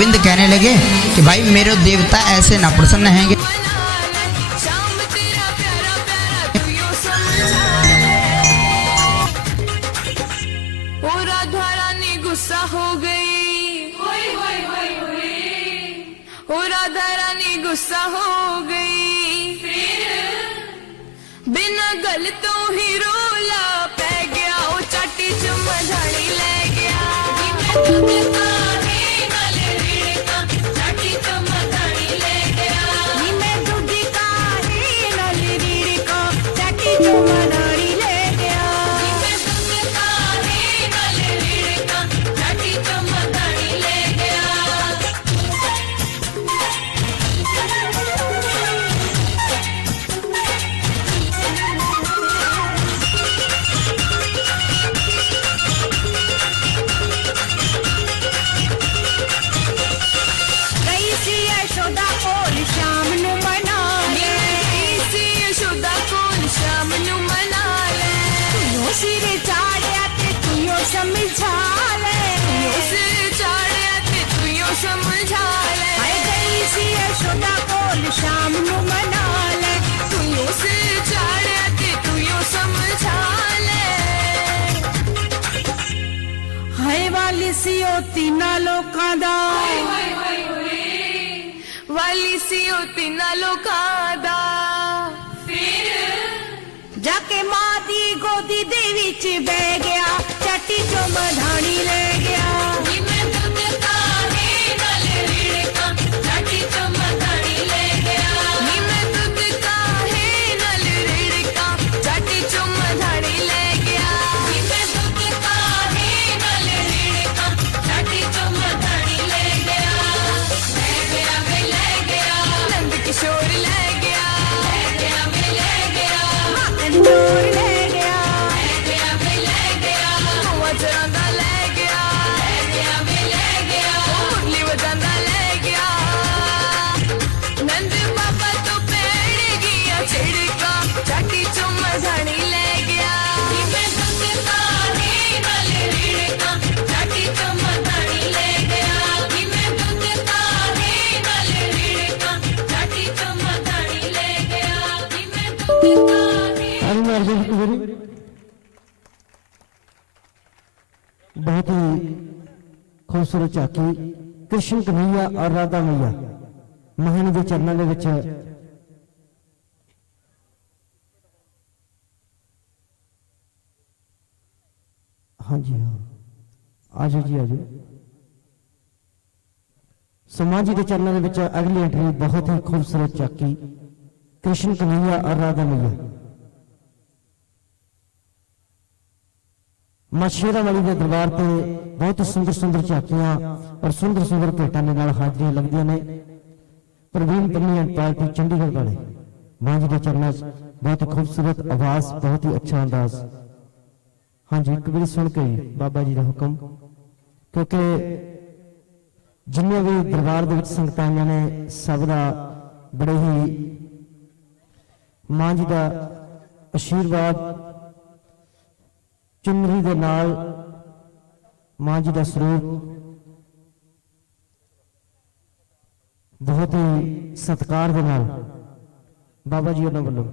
गोविंद कहने लगे कि भाई मेरे देवता ऐसे ना प्रसन्न हैंगे। गुस्सा हो गई, राधा रानी गुस्सा हो गई, बिना गल तो ही रोला पै गया, ओ चाटी चुमधानी ले गया। चाटी चुमधानी ले गया, मैं दूध का ही नल रीड़ को चाटी चुमधानी ले गया, मैं दूध का ही नल रीड़ को चाटी चुमधानी ले गया। सिरे चाड़िया ते तुयो समझा ले, सिरे चाड़िया ते तुयो समझा ले, हाय गई सी यशोदा कोल शाम नु मना ले, तुयो सिरे चाड़िया ते तुयो समझा ले, हाय वाली सी ओ तीना लोकां दा, वाली सी ओ तीना लोकां दा, जाके मां दी गोदी दे विच बह गया, चाटी चुमधानी ले गया। मैं दूध का ही नल रीड़ का चाटी चुमधानी ले गया, मैं दूध का ही नल रीड़ का चाटी चुमधानी ले गया, मैं दूध का ही नल रीड़ का चाटी चुमधानी ले गया। वे ले गया, नंद किशोर ले गया, वे ले गया, चोर ले गया, ले गया, वजरांदा ले गया, ले गया, मुरली वजांदा ले गया, नंद बाबा तो पेड़ गया छिड़का, चाटी चुमधानी ले गया, मैं दूध का ही नल रीड़ का चाटी चुमधानी ले गया, मैं दूध का ही नल रीड़ का चाटी चुमधानी ले गया, मैं दूध का बहुत ही खूबसूरत झाकी कृष्ण कन्हैया और राधा मैया महारानी के चरणों के विच हाँ जी हाँ आजो जी आजो समाज जी के चरणों के विच अगली एंट्री बहुत ही खूबसूरत झाकी कृष्ण कन्हैया और राधा मैया मां शेरावाली के दरबार से बहुत सुंदर सुंदर झाकियां और सुंदर सुंदर भेटा के नाल हाजरियां लगदियां ने। प्रवीण पन्नी एंड पार्टी चंडीगढ़ वाले मां जी के चरणों बहुत ही खूबसूरत आवाज बहुत ही अच्छा अंदाज। हाँ जी एक बार सुन के बाबा जी का हुक्म क्योंकि जिन्हें भी दरबार के संगतां आईयां ने सब का बड़े ही मां जी का आशीर्वाद चुनरी दे नाल मां जी का स्वरूप बहुत ही सत्कार दे नाल बाबा जी उन्होंने वालों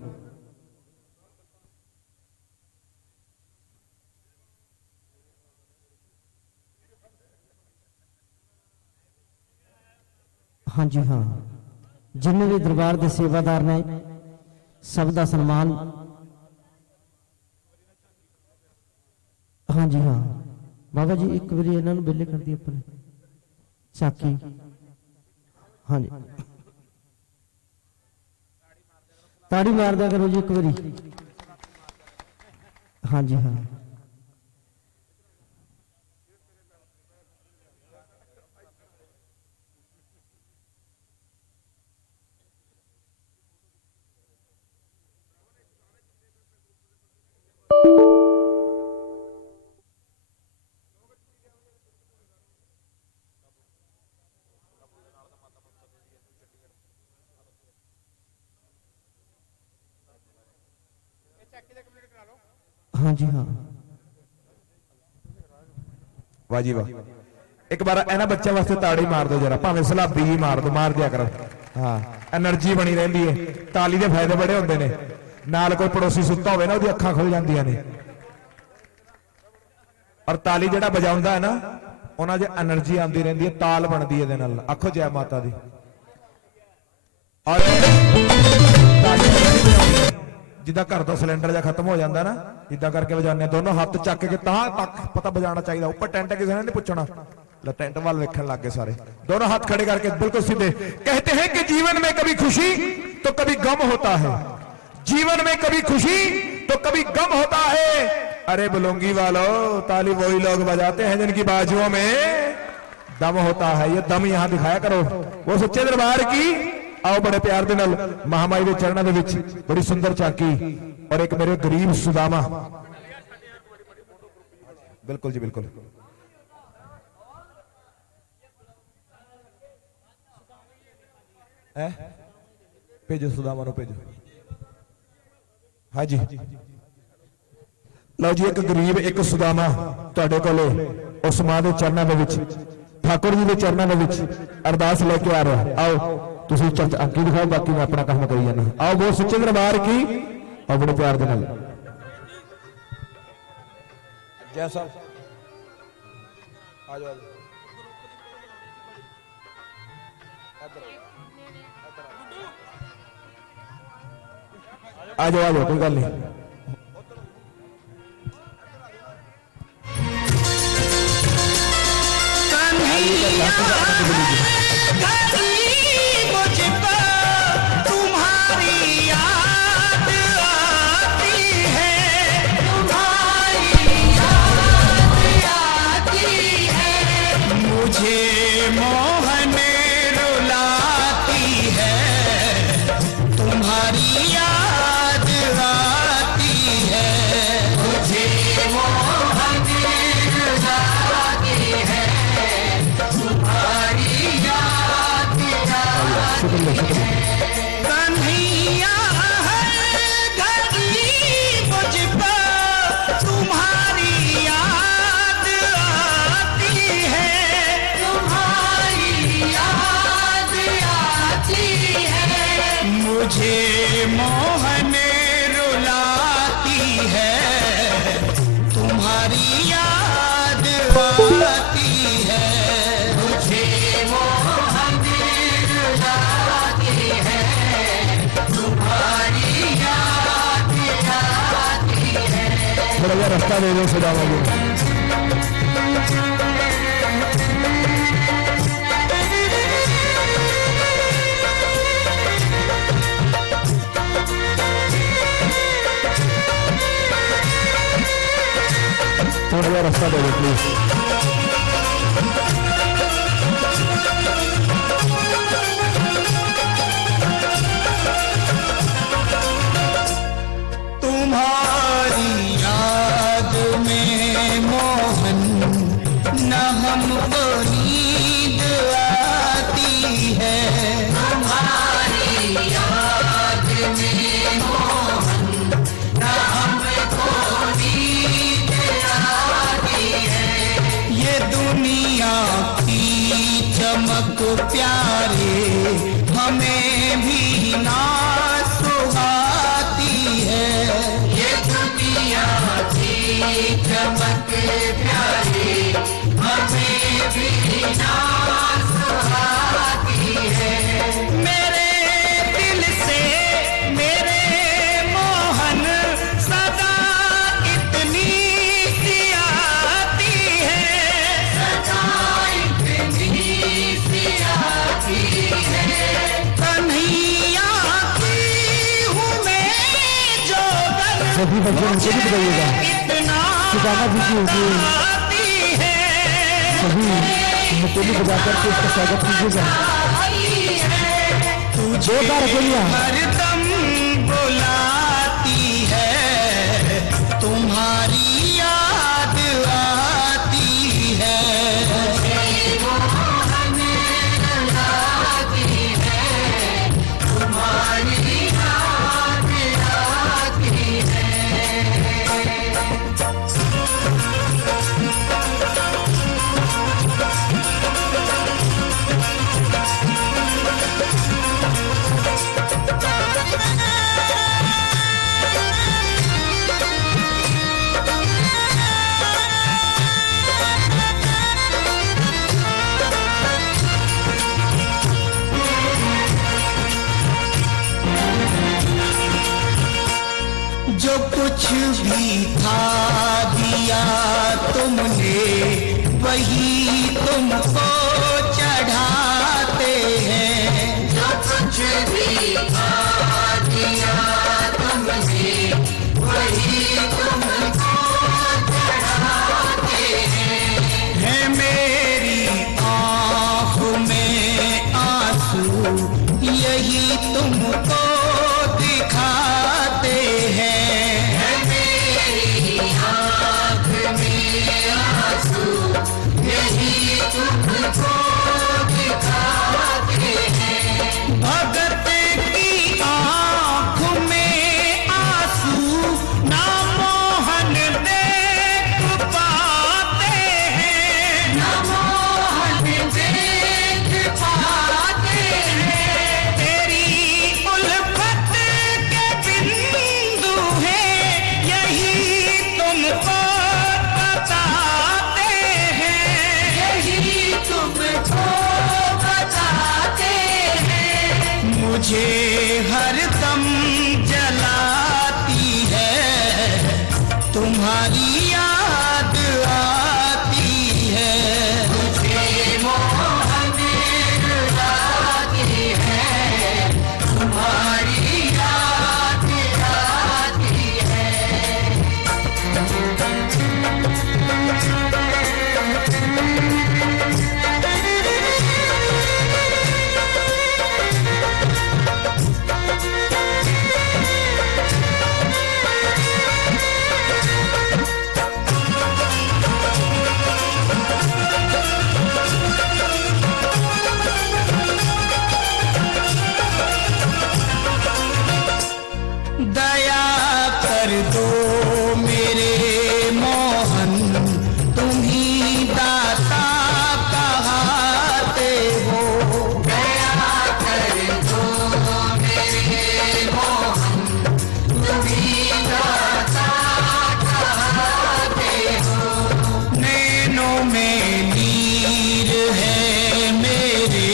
हाँ जी हाँ जिन्हें भी दरबार के सेवादार ने सब का सन्मान। हाँ जी हाँ बाबा जी एक बार इन्होंने बेले कर दी अपने झाकी। हाँ जी ताड़ी मार दिया करो जी एक बारी। हाँ जी हाँ हाँ जी हाँ वाह जी वाह एक बार इन्हां बच्चों वास्ते ताड़ी मार दो जरा, भावें सलाबी ही मार दो, मार दिया करो। हाँ, एनर्जी बनी रहिंदी है। ताली के फायदे बड़े होंदे ने। नाल कोई पड़ोसी सुत्ता होवे ना, उहदी अखां खुल जांदियां ने। और ताली जिहड़ा बजाउंदा है ना, उहनां 'च एनर्जी आंदी रहिंदी है, ताल बनदी है इहदे नाल। आखो जय माता दी। और जिदा घर का सिलेंडर जा खत्म हो जाता ना, इदा करके बजाने, दोनों हाथ चक के तक पता बजाना चाहिए। ऊपर टेंट किसी ने नहीं पूछना, टेंट वाल वेखण लग गए सारे। दोनों हाथ खड़े करके बिल्कुल सीधे। कहते हैं कि जीवन में कभी खुशी तो कभी गम होता है, जीवन में कभी खुशी तो कभी गम होता है। अरे बुलुंगी वालों, ताली वही लोग बजाते हैं जिनकी बाजुओं में दम होता है। ये दम यहां दिखाया करो, वो सच्चे दरबार की। आओ बड़े प्यार दे नाल महामाई के चरणों के विच बड़ी सुंदर झांकी। और एक मेरे गरीब सुदामा, बिल्कुल जी बिल्कुल। भेजो सुदामा नो, भेजो। हाँ जी, लो जी, एक गरीब एक सुदामा तुहाडे कोले उस मां के चरणों के विच, ठाकुर जी के चरणों के विच अरदास लेके आ रहा। आओ तुसी चर्च अंकी दिखाओ, बाकी मैं अपना काम करी जाना। आओ बोल सच्चे दरबार की। और बड़े प्यार दे नाल जय साहब, आ जाओ आ जाओ, आ जाओ, कोई गल नहीं। रास्ता दे दो सुदामा जी। थोड़ा सा रास्ता दे दो प्लीज। प्यारे हमें भी ना सुहाती है, ये दुनिया की चमक प्यारे हमें भी ना सुहाती है। मेरे दिल से मेरे मोहन सदा इतनी सी आती है, सदा इतनी सभी बच्चों उनसे भी बताइएगा, सुदामा जी की होगी, सभी मुकेली बजा करके इसका स्वागत कीजिएगा। जोरदार बोलिए। हरदम बुलाती है, तुम्हारी याद आती है, कुछ भी था दिया तुमने वही तुमको चढ़ाते हैं। जो कुछ भी था दिया तुमने वही तुमको चढ़ाते हैं। है मेरी आँख में आंसू यही तुमको दिखाते हैं। है मेरी आँख में आंसू यही तुमको दिखाते हैं। भगत की आँख में आंसू ना मोहन देख पाते हैं। ना मोहन देख पाते हैं। तेरी उल्फत के बिंदु हैं यही तुमको बताते हैं। यही तुमको बताते हैं। मुझे हरदम जलाती है तुम्हारी याद आती है। मुझे मोहन रुलाती है तुम्हारी याद आती है। दया कर दो मेरे मोहन तुम ही दाता कहाते हो। दया कर दो मेरे मोहन तुम ही दाता कहाते हो। नैनों में नीर है मेरे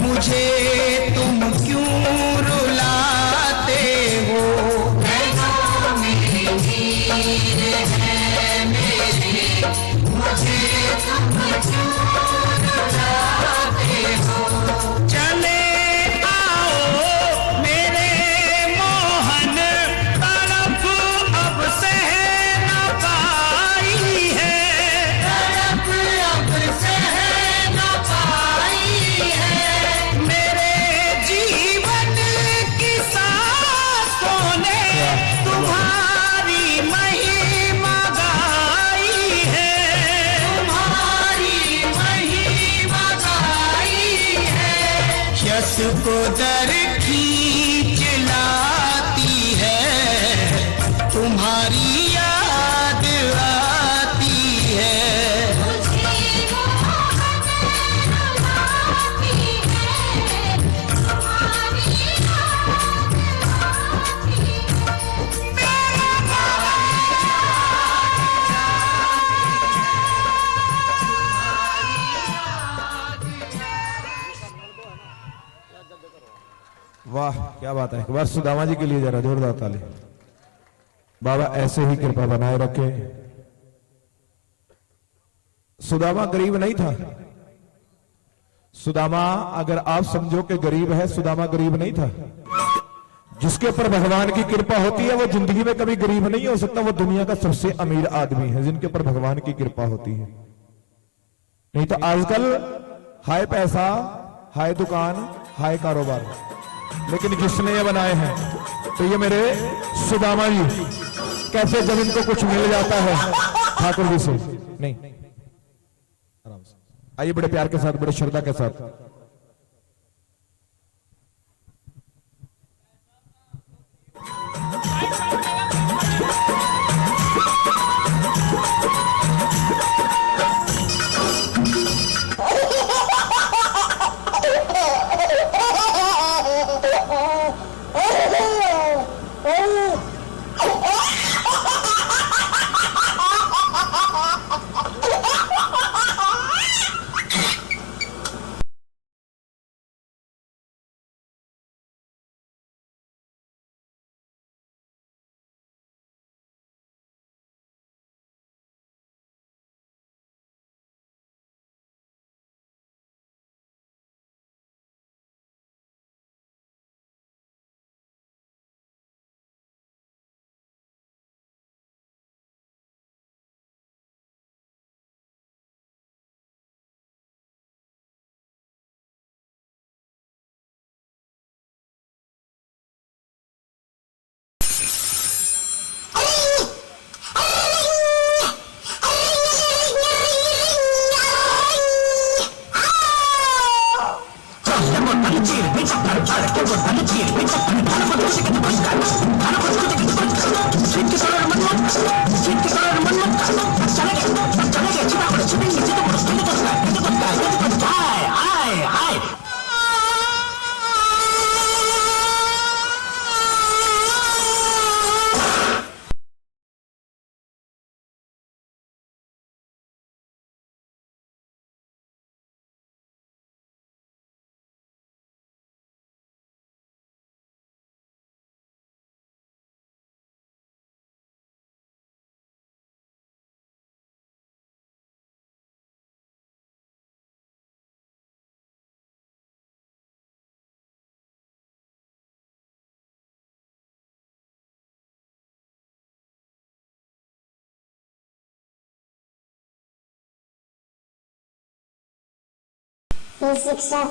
मुझे तुम क्यों रुलाते हो। नैनों में नीर है मेरे मुझे तुम क्यों रुलाते हो। चले आओ मेरे मोहन तड़प अब सह न पाई है। तड़प अब सह न पाई है। मेरे जीवन की सांसों ने तुम्हारी महिमा गाई है। तुम्हारी महिमा गाई है। यश को दर खींच लाती है तुम्हारी याद आती है। मुझे मोहन रुलाती है तुम्हारी याद आती वाह क्या बात है। एक बार सुदामा जी के लिए जरा जोरदार ताली। बाबा ऐसे ही कृपा बनाए रखे। सुदामा गरीब नहीं था। सुदामा अगर आप समझो कि गरीब है, सुदामा गरीब नहीं था। जिसके ऊपर भगवान की कृपा होती है वो जिंदगी में कभी गरीब नहीं हो सकता। वो दुनिया का सबसे अमीर आदमी है जिनके ऊपर भगवान की कृपा होती है। नहीं तो आजकल हाय पैसा, हाय दुकान, हाय कारोबार, लेकिन जिसने ये बनाए हैं तो ये मेरे सुदामा जी। कैसे जब इनको कुछ मिल जाता है ठाकुर जी से, नहीं आराम से आइए, बड़े प्यार के साथ, बड़े श्रद्धा के साथ ही शिक्षा